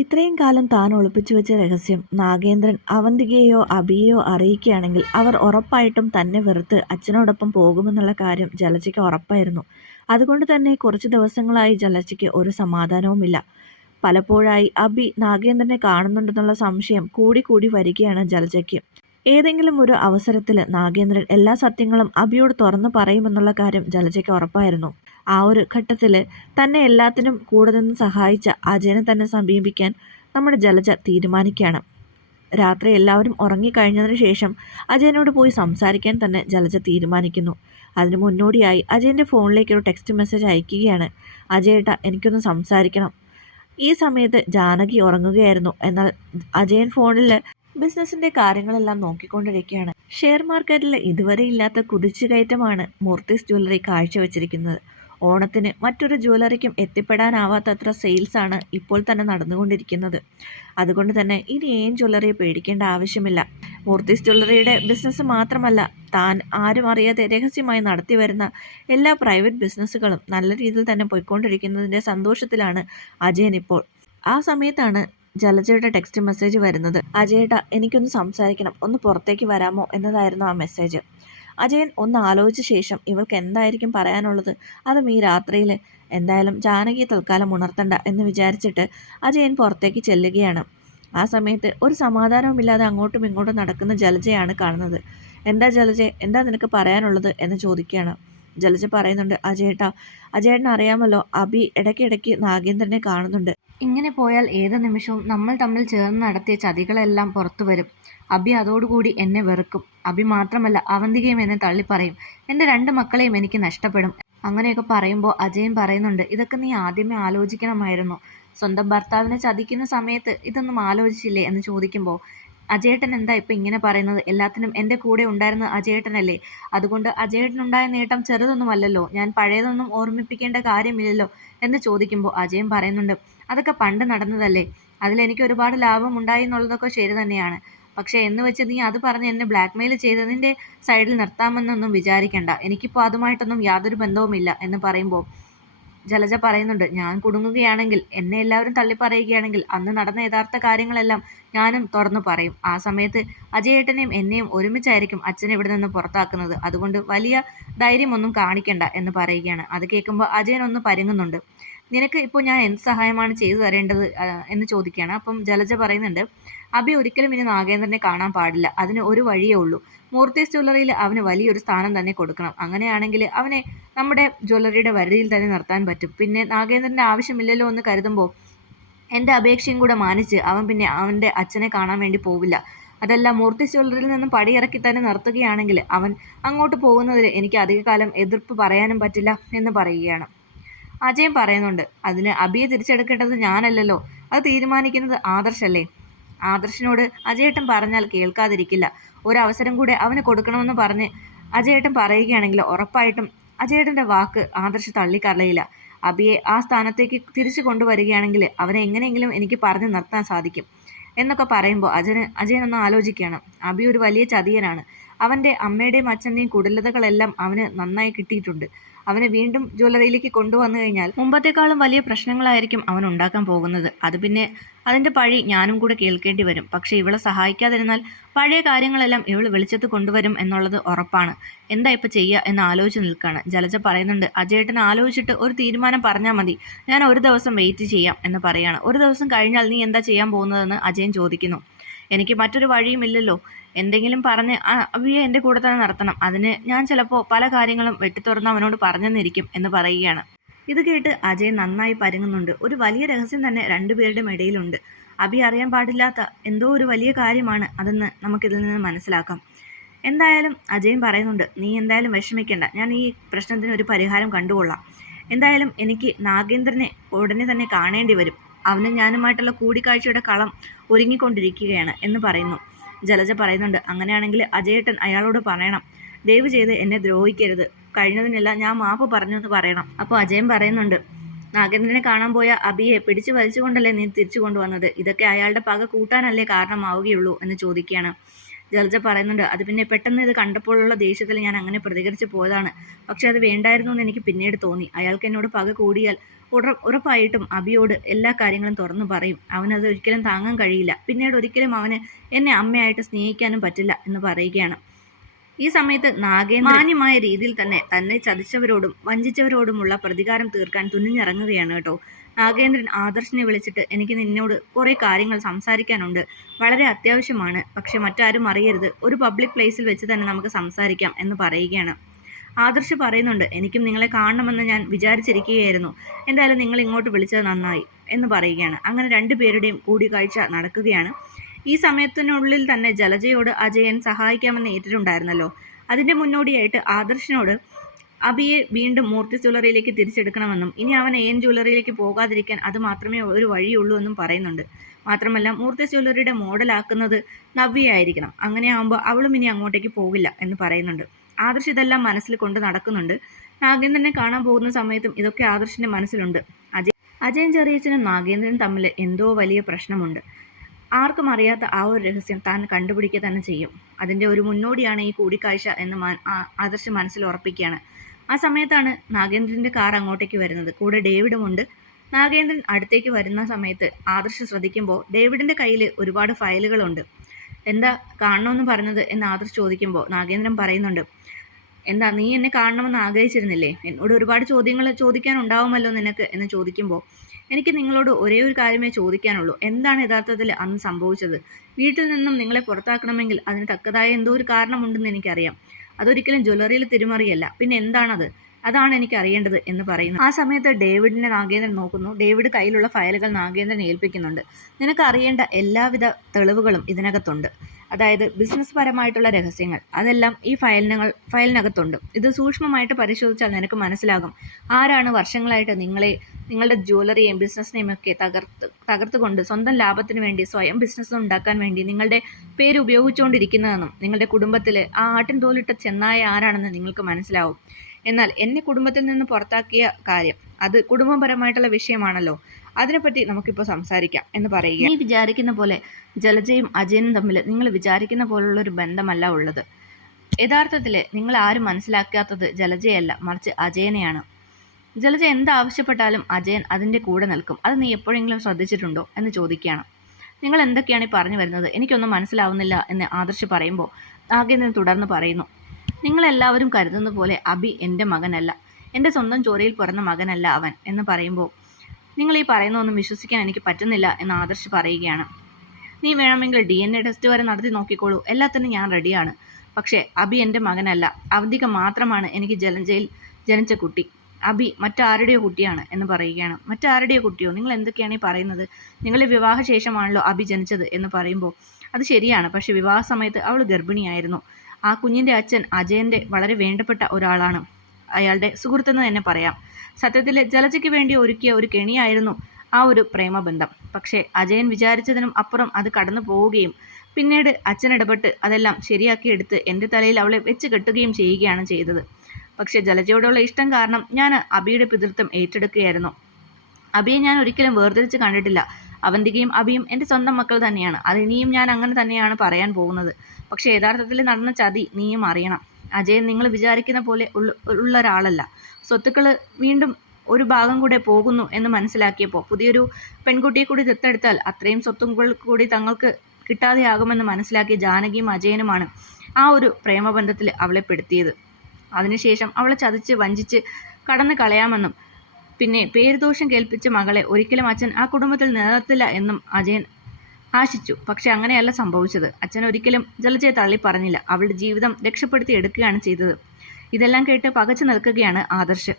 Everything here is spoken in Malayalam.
ഇത്രയും കാലം താൻ ഒളിപ്പിച്ചു വെച്ച രഹസ്യം നാഗേന്ദ്രൻ അവന്തികയെയോ അഭിയെയോ അറിയിക്കുകയാണെങ്കിൽ അവർ ഉറപ്പായിട്ടും തന്നെ വെറുത്ത് അച്ഛനോടൊപ്പം പോകുമെന്നുള്ള കാര്യം ജലജയ്ക്ക് ഉറപ്പായിരുന്നു. അതുകൊണ്ട് തന്നെ കുറച്ച് ദിവസങ്ങളായി ജലജയ്ക്ക് ഒരു സമാധാനവുമില്ല. പലപ്പോഴായി അഭി നാഗേന്ദ്രനെ കാണുന്നുണ്ടെന്നുള്ള സംശയം കൂടി വരികയാണ് ജലജയ്ക്ക്. ഏതെങ്കിലും ഒരു അവസരത്തിൽ നാഗേന്ദ്രൻ എല്ലാ സത്യങ്ങളും അഭിയോട് തുറന്നു പറയുമെന്നുള്ള കാര്യം ജലജയ്ക്ക് ഉറപ്പായിരുന്നു. ആ ഒരു ഘട്ടത്തിൽ തന്നെ എല്ലാത്തിനും കൂടെ നിന്ന് സഹായിച്ച അജയനെ തന്നെ സമീപിക്കാൻ നമ്മുടെ ജലജ തീരുമാനിക്കുകയാണ്. രാത്രി എല്ലാവരും ഉറങ്ങിക്കഴിഞ്ഞതിന് ശേഷം അജയനോട് പോയി സംസാരിക്കാൻ തന്നെ ജലജ തീരുമാനിക്കുന്നു. അതിന് മുന്നോടിയായി അജയൻ്റെ ഫോണിലേക്ക് ഒരു ടെക്സ്റ്റ് മെസ്സേജ് അയക്കുകയാണ്. അജയേട്ടാ, എനിക്കൊന്ന് സംസാരിക്കണം. ഈ സമയത്ത് ജാനകി ഉറങ്ങുകയായിരുന്നു. എന്നാൽ അജയൻ ഫോണിൽ ബിസിനസിന്റെ കാര്യങ്ങളെല്ലാം നോക്കിക്കൊണ്ടിരിക്കുകയാണ്. ഷെയർ മാർക്കറ്റിൽ ഇതുവരെ ഇല്ലാത്ത കുതിച്ചുകയറ്റമാണ് മൂർത്തീസ് ജ്വല്ലറി കാഴ്ചവെച്ചിരിക്കുന്നത്. ഓണത്തിന് മറ്റൊരു ജ്വല്ലറിക്കും എത്തിപ്പെടാനാവാത്തത്ര സെയിൽസാണ് ഇപ്പോൾ തന്നെ നടന്നുകൊണ്ടിരിക്കുന്നത്. അതുകൊണ്ട് തന്നെ ഇനി ഏൻ ജ്വല്ലറിയെ പേടിക്കേണ്ട ആവശ്യമില്ല. മൂർത്തീസ് ജ്വല്ലറിയുടെ ബിസിനസ് മാത്രമല്ല, താൻ ആരും അറിയാതെ രഹസ്യമായി നടത്തി വരുന്ന എല്ലാ പ്രൈവറ്റ് ബിസിനസ്സുകളും നല്ല രീതിയിൽ തന്നെ പോയിക്കൊണ്ടിരിക്കുന്നതിൻ്റെ സന്തോഷത്തിലാണ് അജയൻ ഇപ്പോൾ. ആ സമയത്താണ് ജലജയുടെ ടെക്സ്റ്റ് മെസ്സേജ് വരുന്നത്. അജയേട്ടാ, എനിക്കൊന്ന് സംസാരിക്കണം, ഒന്ന് പുറത്തേക്ക് വരാമോ എന്നതായിരുന്നു ആ മെസ്സേജ്. അജയൻ ഒന്ന് ആലോചിച്ച ശേഷം ഇവൾക്ക് എന്തായിരിക്കും പറയാനുള്ളത്, അതും ഈ രാത്രിയിൽ, എന്തായാലും ജാനകിയെ തൽക്കാലം ഉണർത്തണ്ട എന്ന് വിചാരിച്ചിട്ട് അജയൻ പുറത്തേക്ക് ചെല്ലുകയാണ്. ആ സമയത്ത് ഒരു സമാധാനവുമില്ലാതെ അങ്ങോട്ടും ഇങ്ങോട്ടും നടക്കുന്ന ജലജയാണ് കാണുന്നത്. എന്താ ജലജെ, എന്താ നിനക്ക് പറയാനുള്ളത് എന്ന് ചോദിക്കുകയാണ്. ജലജ പറയുന്നുണ്ട്, അജയേട്ടാ, അജയേട്ടന് അറിയാമല്ലോ, അഭി ഇടയ്ക്കിടയ്ക്ക് നാഗേന്ദ്രനെ കാണുന്നുണ്ട്. ഇങ്ങനെ പോയാൽ ഏത് നിമിഷവും നമ്മൾ തമ്മിൽ ചേർന്ന് നടത്തിയ ചതികളെല്ലാം പുറത്തു വരും. അഭി അതോടുകൂടി എന്നെ വെറുക്കും. അഭി മാത്രമല്ല, അവന്തികയും എന്നെ തള്ളിപ്പറയും. എൻ്റെ 2 മക്കളെയും എനിക്ക് നഷ്ടപ്പെടും. അങ്ങനെയൊക്കെ പറയുമ്പോൾ അജയൻ പറയുന്നുണ്ട്, ഇതൊക്കെ നീ ആദ്യമേ ആലോചിക്കണമായിരുന്നു. സ്വന്തം ഭർത്താവിനെ ചതിക്കുന്ന സമയത്ത് ഇതൊന്നും ആലോചിച്ചില്ലേ എന്ന് ചോദിക്കുമ്പോൾ അജയേട്ടൻ എന്താ ഇപ്പം ഇങ്ങനെ പറയുന്നത്? എല്ലാത്തിനും എൻ്റെ കൂടെ ഉണ്ടായിരുന്ന അജയേട്ടനല്ലേ? അതുകൊണ്ട് അജയേട്ടനുണ്ടായ നേട്ടം ചെറുതൊന്നുമല്ലല്ലോ. ഞാൻ പഴയതൊന്നും ഓർമ്മിപ്പിക്കേണ്ട കാര്യമില്ലല്ലോ എന്ന് ചോദിക്കുമ്പോൾ അജയൻ പറയുന്നുണ്ട്, അതൊക്കെ പണ്ട് നടന്നതല്ലേ. അതിലെനിക്ക് ഒരുപാട് ലാഭം ഉണ്ടായി എന്നുള്ളതൊക്കെ ശരി തന്നെയാണ്. പക്ഷേ എന്ന് വെച്ച് നീ അത് പറഞ്ഞ് എന്നെ ബ്ലാക്ക്മെയിൽ ചെയ്ത് നിൻ്റെ സൈഡിൽ നിർത്താമെന്നൊന്നും വിചാരിക്കണ്ട. എനിക്കിപ്പോൾ അതുമായിട്ടൊന്നും യാതൊരു ബന്ധവുമില്ല എന്ന് പറയുമ്പോൾ ജലജ പറയുന്നുണ്ട്, ഞാൻ കുടുങ്ങുകയാണെങ്കിൽ, എന്നെ എല്ലാവരും തള്ളിപ്പറയുകയാണെങ്കിൽ അന്ന് നടന്ന യഥാർത്ഥ കാര്യങ്ങളെല്ലാം ഞാനും തുറന്നു പറയും. ആ സമയത്ത് അജയേട്ടനെയും എന്നെയും ഒരുമിച്ചായിരിക്കും അച്ഛനെ ഇവിടെ നിന്ന് പുറത്താക്കുന്നത്. അതുകൊണ്ട് വലിയ ധൈര്യമൊന്നും കാണിക്കണ്ട എന്ന് പറയുകയാണ്. അത് കേൾക്കുമ്പോൾ അജയൻ ഒന്ന് പരുങ്ങുന്നുണ്ട്. നിനക്ക് ഇപ്പോൾ ഞാൻ എന്ത് സഹായമാണ് ചെയ്തു തരേണ്ടത് എന്ന് ചോദിക്കുകയാണ്. അപ്പം ജലജ പറയുന്നുണ്ട്, അഭി ഒരിക്കലും ഇനി നാഗേന്ദ്രനെ കാണാൻ പാടില്ല. അതിന് ഒരു വഴിയേ ഉള്ളൂ. മൂർത്തീസ് ജ്വല്ലറിയിൽ അവന് വലിയൊരു സ്ഥാനം തന്നെ കൊടുക്കണം. അങ്ങനെയാണെങ്കിൽ അവനെ നമ്മുടെ ജ്വല്ലറിയുടെ വരുതിയിൽ തന്നെ നിർത്താൻ പറ്റും. പിന്നെ നാഗേന്ദ്രൻ്റെ ആവശ്യമില്ലല്ലോ എന്ന് കരുതുമ്പോൾ എൻ്റെ അപേക്ഷയും കൂടെ മാനിച്ച് അവൻ പിന്നെ അവൻ്റെ അച്ഛനെ കാണാൻ വേണ്ടി പോവില്ല. അതല്ല, മൂർത്തീസ് ജ്വല്ലറിയിൽ നിന്നും പടിയിറക്കി തന്നെ നിർത്തുകയാണെങ്കിൽ അവൻ അങ്ങോട്ട് പോകുന്നതിൽ എനിക്ക് അധികകാലം എതിർപ്പ് പറയാനും പറ്റില്ല എന്ന് പറയുകയാണ്. അജയൻ പറയുന്നുണ്ട്, അതിന് അഭിയെ തിരിച്ചെടുക്കേണ്ടത് ഞാനല്ലല്ലോ, അത് തീരുമാനിക്കുന്നത് ആദർശല്ലേ. ആദർശിനോട് അജയേട്ടൻ പറഞ്ഞാൽ കേൾക്കാതിരിക്കില്ല. ഒരവസരം കൂടെ അവന് കൊടുക്കണമെന്ന് പറഞ്ഞ് അജയേട്ടൻ പറയുകയാണെങ്കിൽ ഉറപ്പായിട്ടും അജയേട്ടൻ്റെ വാക്ക് ആദർശ് തള്ളിക്കളയില്ല. അഭിയെ ആ സ്ഥാനത്തേക്ക് തിരിച്ചു കൊണ്ടുവരികയാണെങ്കിൽ അവനെ എങ്ങനെയെങ്കിലും എനിക്ക് പറഞ്ഞു നിർത്താൻ സാധിക്കും എന്നൊക്കെ പറയുമ്പോൾ അജയനൊന്ന് ആലോചിക്കുകയാണ്. അഭി ഒരു വലിയ ചതിയനാണ്. അവൻ്റെ അമ്മയുടെയും അച്ഛൻ്റെയും കുടിലതകളെല്ലാം അവന് നന്നായി കിട്ടിയിട്ടുണ്ട്. അവനെ വീണ്ടും ജ്വല്ലറിയിലേക്ക് കൊണ്ടുവന്നു കഴിഞ്ഞാൽ മുമ്പത്തെക്കാളും വലിയ പ്രശ്നങ്ങളായിരിക്കും അവൻ ഉണ്ടാക്കാൻ പോകുന്നത്. അത് പിന്നെ അതിൻ്റെ പഴി ഞാനും കൂടെ കേൾക്കേണ്ടി വരും. പക്ഷേ ഇവളെ സഹായിക്കാതിരുന്നാൽ പഴയ കാര്യങ്ങളെല്ലാം ഇവൾ വെളിച്ചത്ത് കൊണ്ടുവരും എന്നുള്ളത് ഉറപ്പാണ്. എന്താ ഇപ്പം ചെയ്യുക എന്ന് ആലോചിച്ച് നിൽക്കുകയാണ്. ജലജ പറയുന്നുണ്ട്, അജയേട്ടൻ ആലോചിച്ചിട്ട് ഒരു തീരുമാനം പറഞ്ഞാൽ മതി. ഞാൻ ഒരു ദിവസം വെയിറ്റ് ചെയ്യാം എന്ന് പറയുകയാണ്. ഒരു ദിവസം കഴിഞ്ഞാൽ നീ എന്താ ചെയ്യാൻ പോകുന്നതെന്ന് അജയൻ ചോദിക്കുന്നു. എനിക്ക് മറ്റൊരു വഴിയുമില്ലല്ലോ. എന്തെങ്കിലും പറഞ്ഞ് അഭിയെ എൻ്റെ കൂടെ തന്നെ നടത്തണം. അതിന് ഞാൻ ചിലപ്പോൾ പല കാര്യങ്ങളും വെട്ടിത്തുറന്ന് അവനോട് പറഞ്ഞെന്നിരിക്കും എന്ന് പറയുകയാണ്. ഇത് കേട്ട് അജയൻ നന്നായി പരുങ്ങുന്നുണ്ട്. ഒരു വലിയ രഹസ്യം തന്നെ രണ്ടുപേരുടെയും ഇടയിലുണ്ട്. അഭി അറിയാൻ പാടില്ലാത്ത എന്തോ ഒരു വലിയ കാര്യമാണ് അതെന്ന് നമുക്കിതിൽ നിന്ന് മനസ്സിലാക്കാം. എന്തായാലും അജയൻ പറയുന്നുണ്ട്, നീ എന്തായാലും വിഷമിക്കേണ്ട, ഞാൻ ഈ പ്രശ്നത്തിന് ഒരു പരിഹാരം കണ്ടുകൊള്ളാം. എന്തായാലും എനിക്ക് നാഗേന്ദ്രനെ ഉടനെ തന്നെ കാണേണ്ടി വരും. അവനും ഞാനുമായിട്ടുള്ള കൂടിക്കാഴ്ചയുടെ കളം ഒരുങ്ങിക്കൊണ്ടിരിക്കുകയാണ് എന്ന് പറയുന്നു. ജലജ പറയുന്നുണ്ട്, അങ്ങനെയാണെങ്കിൽ അജയേട്ടൻ അയാളോട് പറയണം, ദയവ് ചെയ്ത് എന്നെ ദ്രോഹിക്കരുത്, കഴിഞ്ഞതിനെല്ലാം ഞാൻ മാപ്പ് പറഞ്ഞു എന്ന് പറയണം. അപ്പോൾ അജയൻ പറയുന്നുണ്ട്, നാഗേന്ദ്രനെ കാണാൻ പോയ അഭിയെ പിടിച്ചു വലിച്ചുകൊണ്ടല്ലേ നീ തിരിച്ചു കൊണ്ടുവന്നത്? ഇതൊക്കെ അയാളുടെ പക കൂട്ടാനല്ലേ കാരണമാവുകയുള്ളൂ എന്ന് ചോദിക്കുകയാണ്. ജലജ പറയുന്നുണ്ട്, അത് പിന്നെ പെട്ടെന്ന് ഇത് കണ്ടപ്പോഴുള്ള ദേഷ്യത്തിൽ ഞാൻ അങ്ങനെ പ്രതികരിച്ച് പോയതാണ്. പക്ഷെ അത് വേണ്ടായിരുന്നു എന്ന് എനിക്ക് പിന്നീട് തോന്നി. അയാൾക്ക് എന്നോട് പക കൂടിയാൽ ഉറപ്പായിട്ടും അബിയോട് എല്ലാ കാര്യങ്ങളും തുറന്നു പറയും. അവനത് ഒരിക്കലും താങ്ങാൻ കഴിയില്ല. പിന്നീട് ഒരിക്കലും അവന് എന്നെ അമ്മയായിട്ട് സ്നേഹിക്കാനും പറ്റില്ല എന്ന് പറയുകയാണ്. ഈ സമയത്ത് നാഗേന്ദ്രൻ മാന്യമായ രീതിയിൽ തന്നെ ചതിച്ചവരോടും വഞ്ചിച്ചവരോടുമുള്ള പ്രതികാരം തീർക്കാൻ തുനിഞ്ഞിറങ്ങുകയാണ് കേട്ടോ. നാഗേന്ദ്രൻ ആദർശിനെ വിളിച്ചിട്ട് എനിക്ക് നിന്നോട് കുറേ കാര്യങ്ങൾ സംസാരിക്കാനുണ്ട്, വളരെ അത്യാവശ്യമാണ്, പക്ഷെ മറ്റാരും അറിയരുത്, ഒരു പബ്ലിക് പ്ലേസിൽ വെച്ച് തന്നെ നമുക്ക് സംസാരിക്കാം എന്ന് പറയുകയാണ്. ആദർശ് പറയുന്നുണ്ട്, എനിക്കും നിങ്ങളെ കാണണമെന്ന് ഞാൻ വിചാരിച്ചിരിക്കുകയായിരുന്നു, എന്തായാലും നിങ്ങൾ ഇങ്ങോട്ട് വിളിച്ചത് നന്നായി എന്ന് പറയുകയാണ്. അങ്ങനെ രണ്ടുപേരുടെയും കൂടിക്കാഴ്ച നടക്കുകയാണ്. ഈ സമയത്തിനുള്ളിൽ തന്നെ ജലജയോട് അജയൻ സഹായിക്കാമെന്ന് ഏറ്റിട്ടുണ്ടായിരുന്നല്ലോ. അതിൻ്റെ മുന്നോടിയായിട്ട് ആദർശിനോട് അബിയെ വീണ്ടും മൂർത്തി ജ്വല്ലറിയിലേക്ക് തിരിച്ചെടുക്കണമെന്നും ഇനി അവൻ എൻ ജ്വല്ലറിയിലേക്ക് പോകാതിരിക്കാൻ അത് മാത്രമേ ഒരു വഴിയുള്ളൂ എന്നും പറയുന്നുണ്ട്. മാത്രമല്ല മൂർത്തി ജ്വല്ലറിയുടെ മോഡലാക്കുന്നത് നവ്യയായിരിക്കണം, അങ്ങനെയാകുമ്പോൾ അവളും ഇനി അങ്ങോട്ടേക്ക് പോകില്ല എന്ന് പറയുന്നുണ്ട്. ആദർശ് ഇതെല്ലാം മനസ്സിൽ കൊണ്ട് നടക്കുന്നുണ്ട്. നാഗേന്ദ്രനെ കാണാൻ പോകുന്ന സമയത്തും ഇതൊക്കെ ആദർശിൻ്റെ മനസ്സിലുണ്ട്. അജയൻ ചെറിയച്ഛനും നാഗേന്ദ്രനും തമ്മിൽ എന്തോ വലിയ പ്രശ്നമുണ്ട്. ആർക്കും അറിയാത്ത ആ ഒരു രഹസ്യം താൻ കണ്ടുപിടിക്കുക തന്നെ ചെയ്യും. അതിൻ്റെ ഒരു മുന്നോടിയാണ് ഈ കൂടിക്കാഴ്ച എന്ന് ആദർശ് മനസ്സിൽ ഉറപ്പിക്കുകയാണ്. ആ സമയത്താണ് നാഗേന്ദ്രൻ്റെ കാർ അങ്ങോട്ടേക്ക് വരുന്നത്. കൂടെ ഡേവിഡുമുണ്ട്. നാഗേന്ദ്രൻ അടുത്തേക്ക് വരുന്ന സമയത്ത് ആദർശ് ശ്രദ്ധിക്കുമ്പോൾ ഡേവിഡിൻ്റെ കയ്യിൽ ഒരുപാട് ഫയലുകളുണ്ട്. എന്താ കാണണമെന്ന് പറഞ്ഞത് എന്ന് ആദർശ് ചോദിക്കുമ്പോൾ നാഗേന്ദ്രൻ പറയുന്നുണ്ട്, എന്താ നീ എന്നെ കാണണമെന്ന് ആഗ്രഹിച്ചിരുന്നില്ലേ, എന്നോട് ഒരുപാട് ചോദ്യങ്ങൾ ചോദിക്കാനുണ്ടാവുമല്ലോ നിനക്ക് എന്ന് ചോദിക്കുമ്പോൾ എനിക്ക് നിങ്ങളോട് ഒരേ ഒരു കാര്യമേ ചോദിക്കാനുള്ളൂ, എന്താണ് യഥാർത്ഥത്തിൽ അന്ന് സംഭവിച്ചത്? വീട്ടിൽ നിന്നും നിങ്ങളെ പുറത്താക്കണമെങ്കിൽ അതിന് തക്കതായ എന്തോ ഒരു കാരണമുണ്ടെന്ന് എനിക്കറിയാം, അതൊരിക്കലും ജ്വല്ലറിയിൽ തിരിമറിയല്ല, പിന്നെ എന്താണത്? അതാണ് എനിക്ക് അറിയേണ്ടത് എന്ന് പറയുന്നു. ആ സമയത്ത് ഡേവിഡിനെ നാഗേന്ദ്രൻ നോക്കുന്നു. ഡേവിഡ് കയ്യിലുള്ള ഫയലുകൾ നാഗേന്ദ്രൻ ഏൽപ്പിക്കുന്നുണ്ട്. നിനക്ക് അറിയേണ്ട എല്ലാവിധ തെളിവുകളും ഇതിനകത്തുണ്ട്, അതായത് ബിസിനസ് പരമായിട്ടുള്ള രഹസ്യങ്ങൾ, അതെല്ലാം ഈ ഫയലിനകത്തുണ്ട്. ഇത് സൂക്ഷ്മമായിട്ട് പരിശോധിച്ചാൽ നിനക്ക് മനസ്സിലാകും ആരാണ് വർഷങ്ങളായിട്ട് നിങ്ങളുടെ ജ്വല്ലറിയെയും ബിസിനസ്സിനെയും ഒക്കെ തകർത്തുകൊണ്ട് സ്വന്തം ലാഭത്തിന് വേണ്ടി സ്വയം ബിസിനസ് ഉണ്ടാക്കാൻ വേണ്ടി നിങ്ങളുടെ പേര് ഉപയോഗിച്ചുകൊണ്ടിരിക്കുന്നതെന്നും നിങ്ങളുടെ കുടുംബത്തിൽ ആ ആട്ടിൻ തോലിട്ട ചെന്നായ ആരാണെന്ന് നിങ്ങൾക്ക് മനസ്സിലാവും. എന്നാൽ എന്നെ കുടുംബത്തിൽ നിന്ന് പുറത്താക്കിയ കാര്യം അത് കുടുംബപരമായിട്ടുള്ള വിഷയമാണല്ലോ, അതിനെപ്പറ്റി നമുക്കിപ്പോൾ സംസാരിക്കാം എന്ന് പറയുക. നീ വിചാരിക്കുന്ന പോലെ ജലജയും അജയനും തമ്മിൽ നിങ്ങൾ വിചാരിക്കുന്ന പോലുള്ളൊരു ബന്ധമല്ല ഉള്ളത്. യഥാർത്ഥത്തിൽ നിങ്ങൾ ആരും മനസ്സിലാക്കാത്തത് ജലജയല്ല, മറിച്ച് അജയനെയാണ്. ജലജ എന്താവശ്യപ്പെട്ടാലും അജയൻ അതിൻ്റെ കൂടെ നിൽക്കും. അത് നീ എപ്പോഴെങ്കിലും ശ്രദ്ധിച്ചിട്ടുണ്ടോ എന്ന് ചോദിക്കുകയാണ്. നിങ്ങൾ എന്തൊക്കെയാണ് ഈ പറഞ്ഞു വരുന്നത്, എനിക്കൊന്നും മനസ്സിലാവുന്നില്ല എന്ന് ആദർശ് പറയുമ്പോൾ നാഗേന്ദ്രൻ തുടർന്ന് പറയുന്നു, നിങ്ങളെല്ലാവരും കരുതുന്ന പോലെ അബി എൻ്റെ മകനല്ല, എൻ്റെ സ്വന്തം ചോരയിൽ പിറന്ന മകനല്ല അവൻ എന്ന് പറയുമ്പോൾ നിങ്ങൾ ഈ പറയുന്നതൊന്നും വിശ്വസിക്കാൻ എനിക്ക് പറ്റുന്നില്ല എന്ന് ആദർശ് പറയുകയാണ്. നീ വേണമെങ്കിൽ DNA ടെസ്റ്റ് വരെ നടത്തി നോക്കിക്കോളൂ, എല്ലാത്തിനും ഞാൻ റെഡിയാണ്. പക്ഷേ അബി എൻ്റെ മകനല്ല, അവന്തിക മാത്രമാണ് എനിക്ക് ജലജയിൽ ജനിച്ച കുട്ടി. അബി മറ്റാരുടെയോ കുട്ടിയാണ് എന്ന് പറയുകയാണ്. മറ്റാരുടെയോ കുട്ടിയോ? നിങ്ങൾ എന്തൊക്കെയാണ് ഈ പറയുന്നത്? നിങ്ങളുടെ വിവാഹശേഷമാണല്ലോ അബി ജനിച്ചത് എന്ന് പറയുമ്പോൾ അത് ശരിയാണ്, പക്ഷേ വിവാഹ സമയത്ത് അവൾ ഗർഭിണിയായിരുന്നു. ആ കുഞ്ഞിൻ്റെ അച്ഛൻ അജയൻ്റെ വളരെ വേണ്ടപ്പെട്ട ഒരാളാണ്, അയാളുടെ സുഹൃത്തെന്ന് തന്നെ പറയാം. സത്യത്തിൽ ജലജയ്ക്ക് വേണ്ടി ഒരുക്കിയ ഒരു കെണിയായിരുന്നു ആ ഒരു പ്രേമബന്ധം. പക്ഷേ അജയൻ വിചാരിച്ചതിനും അപ്പുറം അത് കടന്നു പോവുകയും പിന്നീട് അച്ഛൻ ഇടപെട്ട് അതെല്ലാം ശരിയാക്കിയെടുത്ത് എൻ്റെ തലയിൽ അവളെ വെച്ച് കെട്ടുകയും ചെയ്യുകയാണ് ചെയ്തത്. പക്ഷേ ജലജയോടുള്ള ഇഷ്ടം കാരണം ഞാൻ അബിയുടെ പിതൃത്വം ഏറ്റെടുക്കുകയായിരുന്നു. അബിയെ ഞാൻ ഒരിക്കലും വേർതിരിച്ച് കണ്ടിട്ടില്ല. അവന്തികയും അബിയും എൻ്റെ സ്വന്തം മക്കൾ തന്നെയാണ്. അതിനിയും ഞാൻ അങ്ങനെ തന്നെയാണ് പറയാൻ പോകുന്നത്. പക്ഷേ യഥാർത്ഥത്തിൽ നടന്ന ചതി നീയും അറിയണം. അജയൻ നിങ്ങൾ വിചാരിക്കുന്ന പോലെ ഉള്ള ഒരാളല്ല. സ്വത്തുക്കൾ വീണ്ടും ഒരു ഭാഗം കൂടെ പോകുന്നു എന്ന് മനസ്സിലാക്കിയപ്പോൾ പുതിയൊരു പെൺകുട്ടിയെ കൂടി ദത്തെടുത്താൽ അത്രയും സ്വത്തുക്കൾ കൂടി തങ്ങൾക്ക് കിട്ടാതെയാകുമെന്ന് മനസ്സിലാക്കിയ ജാനകിയും അജയനുമാണ് ആ ഒരു പ്രേമബന്ധത്തിൽ അവളെ പെടുത്തിയത്. അതിനുശേഷം അവളെ ചതിച്ച് വഞ്ചിച്ച് കടന്നു കളയാമെന്നും പിന്നെ പേരുദോഷം കേൾപ്പിച്ച മകളെ ഒരിക്കലും അച്ഛൻ ആ കുടുംബത്തിൽ നിലനിർത്തില്ല എന്നും അജയൻ ആശിച്ചു. പക്ഷെ അങ്ങനെയല്ല സംഭവിച്ചത്. അച്ഛൻ ഒരിക്കലും ജലജയെ തള്ളി പറഞ്ഞില്ല. അവളുടെ ജീവിതം രക്ഷപ്പെടുത്തി എടുക്കുകയാണ് ചെയ്തത്. ഇതെല്ലാം കേട്ട് പകച്ചു നിൽക്കുകയാണ് ആദർശ്.